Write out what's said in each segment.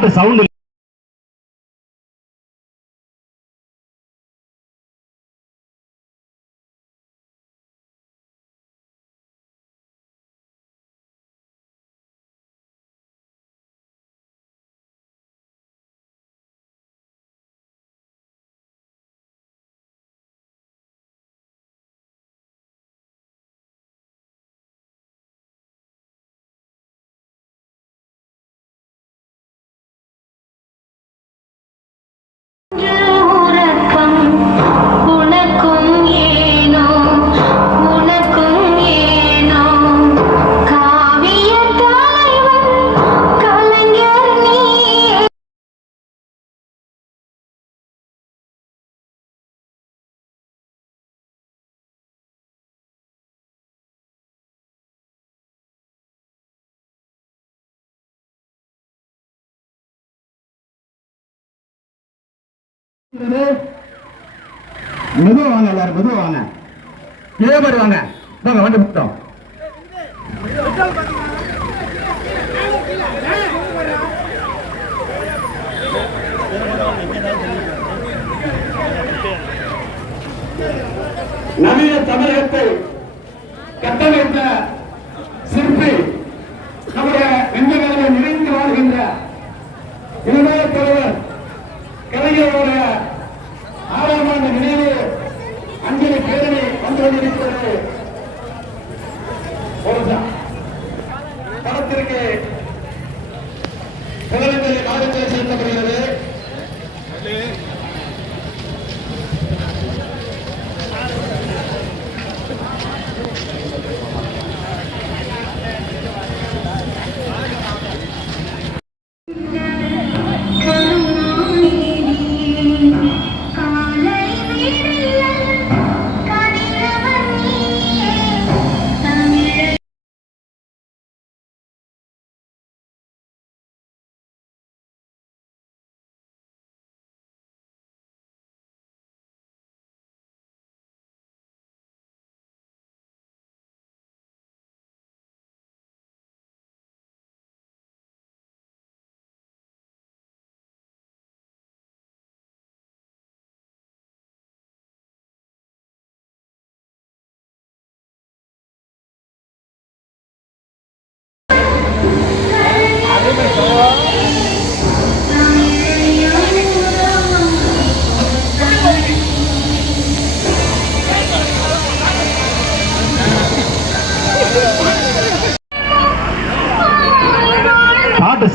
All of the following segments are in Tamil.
பாட்டு சவுண்ட் மெதுவா வாங்க எல்லாரும் மெதுவா வாங்க இதே மாதிரி வாங்க. வாங்க வண்டி முட்டோம் நவீன தமிழகத்தை கட்டமைத்த சிற்பி நம்முடைய நிறைந்து வாழ்கின்ற கலைஞருடைய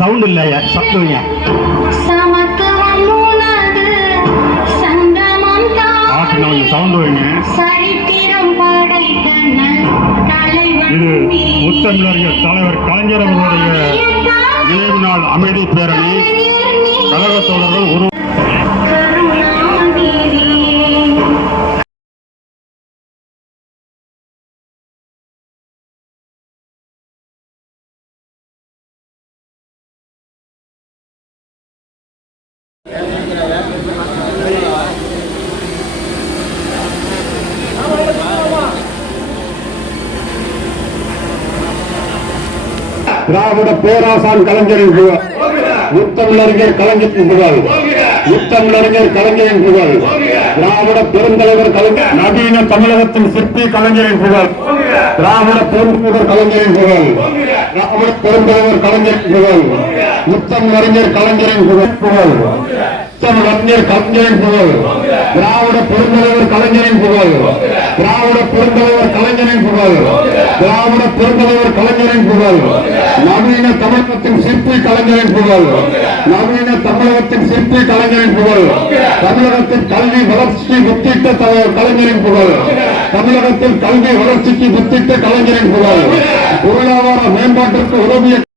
சவுண்ட் இல்ல சத்துவீங்க சமத்துவம் உனது சங்கமம் பாட்டு தானே கொஞ்சம் சவுண்ட் வைங்க. சரித்திரம் படைத்த நல் தலைவன் இது நீ. முத்தமிழர்கள் தலைவர் கலைஞர் அவர்களுடைய நினைவு நாள் அமைதி பேரணி. கழக தோழர்கள் ஒரு திராவிட பேராசான் கலைஞரின் புகழ். முத்தமிழறிஞர் கலைஞரின் புகழ். முத்தமிழறிஞர் கலைஞரின் புகழ். திராவிட பெருந்தலைவர் கலைஞர் நவீன தமிழகத்தின் சிற்பி கலைஞரின் புகழ். திராவிட பெருந்தலைவர் கலைஞரின் புகழ். திராவிட பெருந்தலைவர் கலைஞரின் புகழ். முத்தமிழறிஞர் கலைஞரின் புகழ். புகழ் அறிஞர் கலைஞரின் புகழ். திராவிட பெருந்தலைவர் கலைஞரின் புகழ். திராவிட பெருந்தலைவர் கலைஞரின் புகழ். திராவிட பெருந்தலைவர் கலைஞரின் புகழ். நவீன தமிழகத்தின் சிற்பி கலைஞரின் புகழ். நவீன தமிழகத்தின் சிற்பி கலைஞரின் புகழ். தமிழகத்தின் கல்வி வளர்ச்சி வித்திட்ட த- கலைஞரின் புகழ். தமிழகத்தில் கல்வி வளர்ச்சிக்கு வித்திட்ட கலைஞரின் புகழ். பொருளாதார மேம்பாட்டிற்கு உதவிய